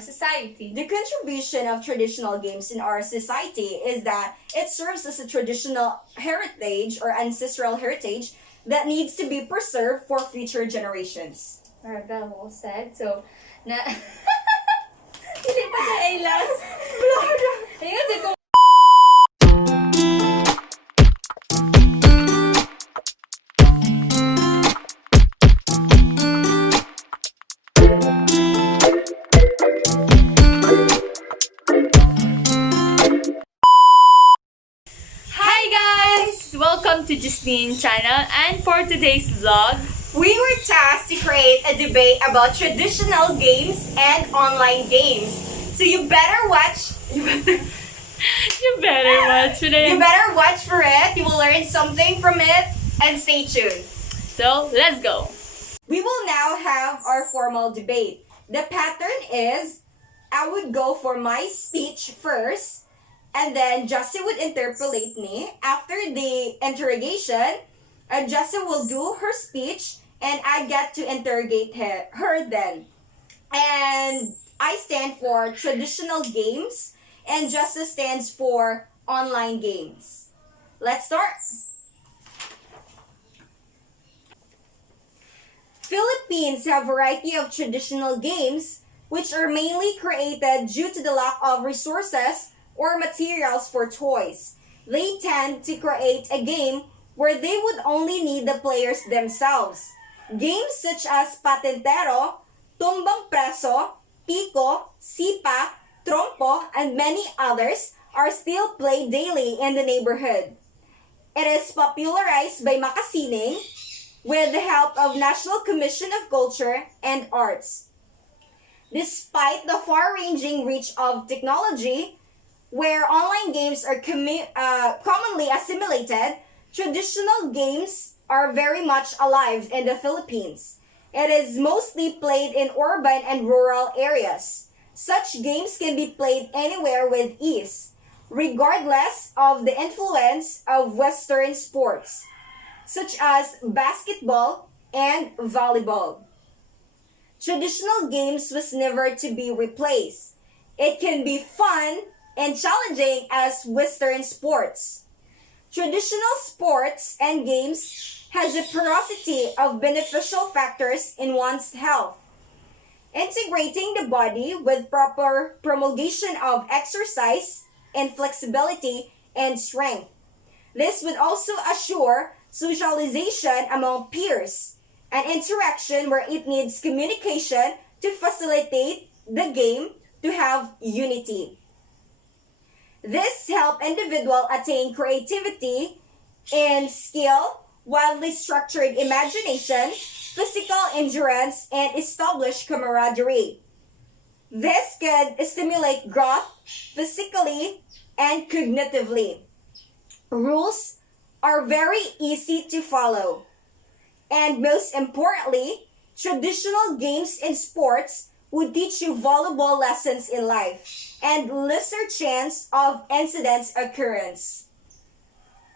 our society. The contribution of traditional games in our society is that it serves as a traditional heritage or ancestral heritage that needs to be preserved for future generations. Marga, well said. So, na... Hindi pa na ay last. Ayun, di ko... Hi guys! Welcome to Justine channel, and for today's vlog, We were tasked to create a debate about traditional games and online games. So you better watch. you better watch it. You better watch for it. You will learn something from it, and stay tuned. So, let's go. We will now have our formal debate. The pattern is I would go for my speech first, and then Justin would interpolate me. After the interrogation, Justin will do her speech, and I get to interrogate her then. And I stand for traditional games, and Justin stands for online games. Let's start. Philippines have a variety of traditional games which are mainly created due to the lack of resources or materials for toys. They tend to create a game where they would only need the players themselves. Games such as Patentero, Tumbang Preso, Pico, Sipa, Trompo, and many others are still played daily in the neighborhood. It is popularized by Makasining with the help of National Commission of Culture and Arts. Despite the far-ranging reach of technology, where online games are commonly assimilated, traditional games are very much alive in the Philippines. It is mostly played in urban and rural areas. Such games can be played anywhere with ease, regardless of the influence of Western sports, such as basketball and volleyball. Traditional games was never to be replaced. It can be fun and challenging as Western sports. Traditional sports and games has a porosity of beneficial factors in one's health, integrating the body with proper promulgation of exercise and flexibility and strength. This would also assure socialization among peers, an interaction where it needs communication to facilitate the game to have unity. This helps individual attain creativity and skill, widely structured imagination, physical endurance, and establish camaraderie. This can stimulate growth physically and cognitively. Rules are very easy to follow. And most importantly, traditional games and sports would teach you valuable lessons in life and lesser chance of incidents occurrence.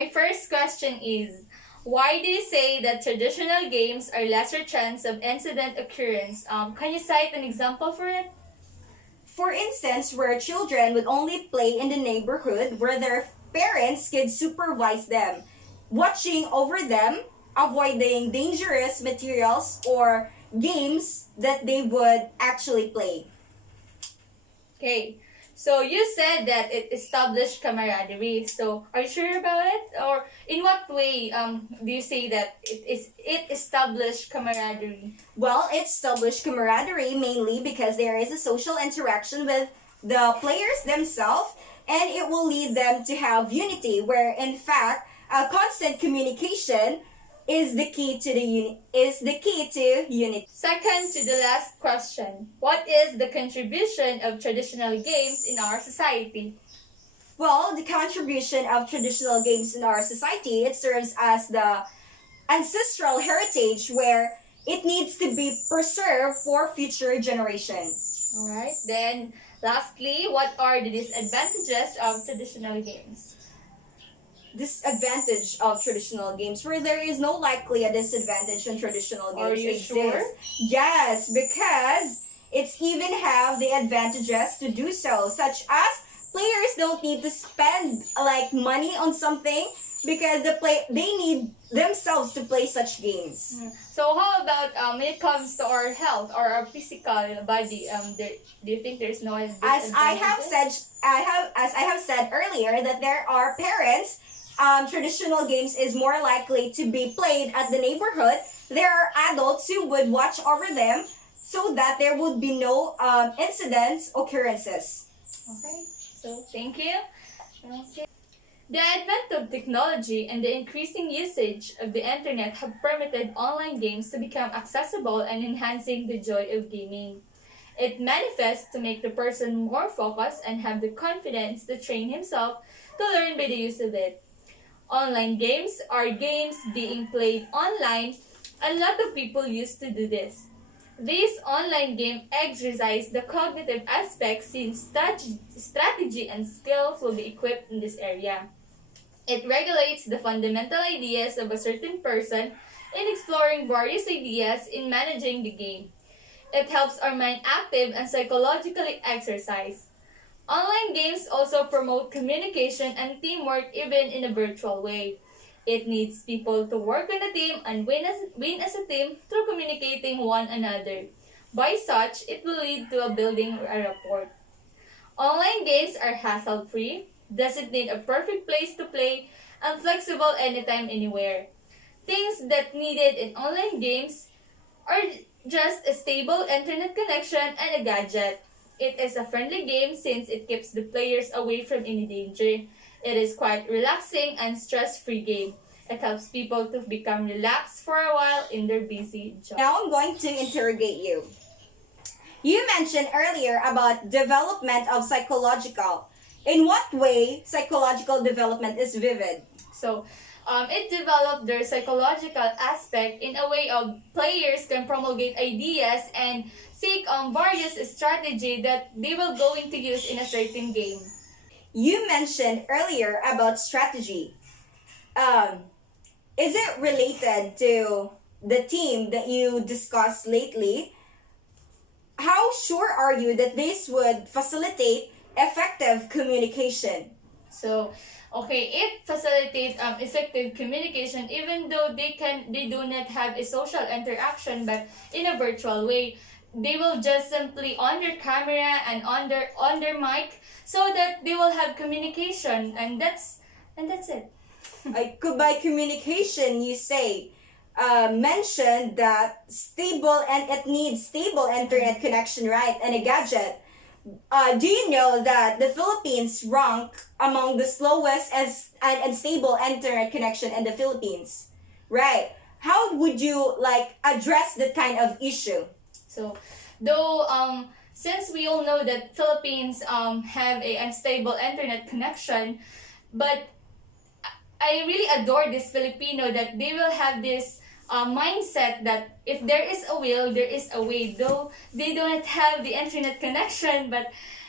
My first question is, why do you say that traditional games are lesser chance of incident occurrence? Can you cite an example for it? For instance, where children would only play in the neighborhood where their parents could supervise them, watching over them, avoiding dangerous materials or games that they would actually play. Okay, so you said that it established camaraderie. So are you sure about it? Or in what way do you say that it established camaraderie? Well, it established camaraderie mainly because there is a social interaction with the players themselves, and it will lead them to have unity, where in fact constant communication is the key to unity. Second to the last question, what is the contribution of traditional games in our society? Well, the contribution of traditional games in our society, it serves as the ancestral heritage where it needs to be preserved for future generations. Alright, then lastly, what are the disadvantages of traditional games? Disadvantage of traditional games, where there is no likely a disadvantage when traditional games Are you exist. sure? Yes, because It's even have the advantages to do so, such as players don't need to spend like money on something because they need themselves to play such games. So how about when it comes to our health or our physical body? Do you think there's no As I have said earlier that there are parents, traditional games is more likely to be played at the neighborhood. There are adults who would watch over them so that there would be no incidents occurrences. Okay, so thank you. Okay. The advent of technology and the increasing usage of the internet have permitted online games to become accessible and enhancing the joy of gaming. It manifests to make the person more focused and have the confidence to train himself to learn by the use of it. Online games are games being played online. A lot of people used to do this. These online games exercise the cognitive aspects since strategy and skills will be equipped in this area. It regulates the fundamental ideas of a certain person in exploring various ideas in managing the game. It helps our mind active and psychologically exercised. Online games also promote communication and teamwork even in a virtual way. It needs people to work on a team and win as a team through communicating one another. By such, it will lead to a building a rapport. Online games are hassle-free, doesn't need a perfect place to play, and flexible anytime, anywhere. Things that needed in online games are just a stable internet connection and a gadget. It is a friendly game since it keeps the players away from any danger. It is quite relaxing and stress-free game. It helps people to become relaxed for a while in their busy job. Now I'm going to interrogate you. You mentioned earlier about development of psychological. In what way psychological development is vivid? So, it developed their psychological aspect in a way of players can promulgate ideas and seek various strategy that they will going to use in a certain game. You mentioned earlier about strategy. Is it related to the team that you discussed lately? How sure are you that this would facilitate effective communication? So, okay, it facilitates effective communication even though they do not have a social interaction, but in a virtual way. They will just simply on their camera and on their mic so that they will have communication, and that's it. By communication, you say mentioned that stable and it needs stable internet connection, right? And a gadget. Do you know that the Philippines rank among the slowest and unstable internet connection in the Philippines? Right. How would you like address that kind of issue? So, though since we all know that Philippines have a unstable internet connection, but I really adore this Filipino that they will have this mindset that if there is a will, there is a way. Though they don't have the internet connection, but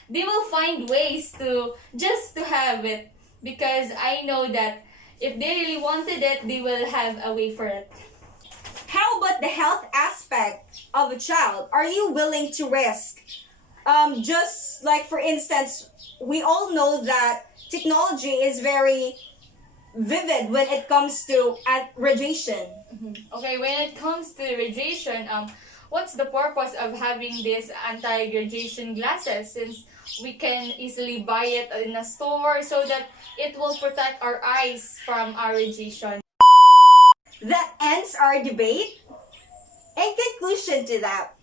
they will find ways to just to have it, because I know that if they really wanted it, they will have a way for it. How about the health aspect of a child? Are you willing to risk? Just like for instance, we all know that technology is very vivid when it comes to radiation. Okay, when it comes to radiation, what's the purpose of having these anti-radiation glasses, since we can easily buy it in a store so that it will protect our eyes from our radiation? That ends our debate. In conclusion to that,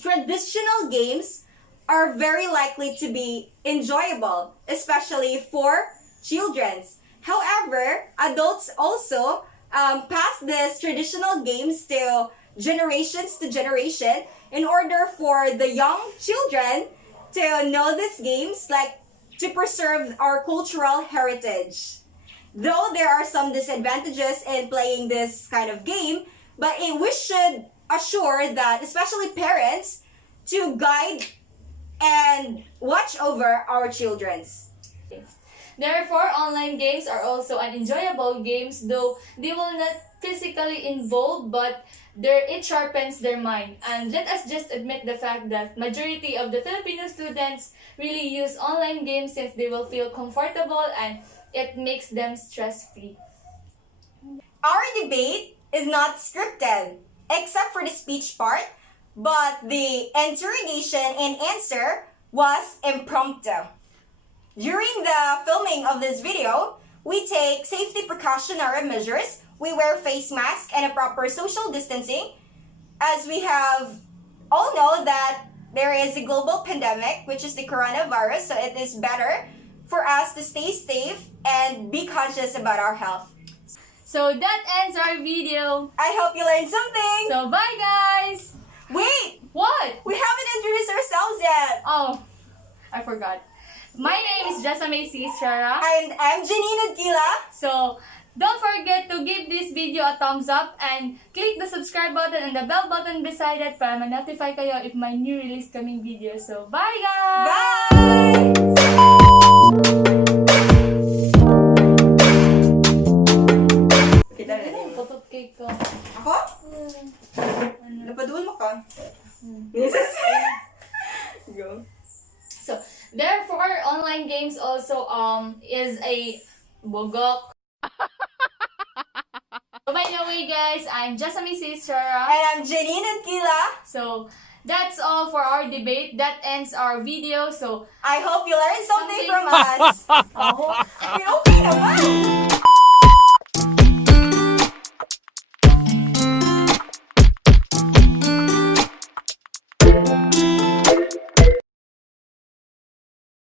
traditional games are very likely to be enjoyable, especially for children. However, adults also pass these traditional games to generations to generation in order for the young children to know these games, like to preserve our cultural heritage. Though there are some disadvantages in playing this kind of game, but we should assure that, especially parents, to guide and watch over our children's. Therefore, online games are also unenjoyable games, though they will not physically involved, but it sharpens their mind. And let us just admit the fact that majority of the Filipino students really use online games since they will feel comfortable and it makes them stress-free. Our debate is not scripted, except for the speech part, but the interrogation and answer was impromptu. During the filming of this video, we take safety precautionary measures. We wear face masks and a proper social distancing, as we have all know that there is a global pandemic, which is the coronavirus, so it is better for us to stay safe and be conscious about our health. So that ends our video. I hope you learned something. So bye guys! Wait! What? We haven't introduced ourselves yet. Oh, I forgot. My name is Jessamay C. Shara. And I'm Janine Adkila. So don't forget to give this video a thumbs up and click the subscribe button and the bell button beside it para ma-notify kayo if my new release coming video. So bye guys! Bye! Kita na din. Putot cake ko. Ako? Napaduol mo ka? Go. So, therefore, online games also is a bogok. So, by the way, guys, I'm Jessamay C. Shara. And I'm Janine Adkila. So, that's all for our debate. That ends our video. So, I hope you learned something from us. oh, You know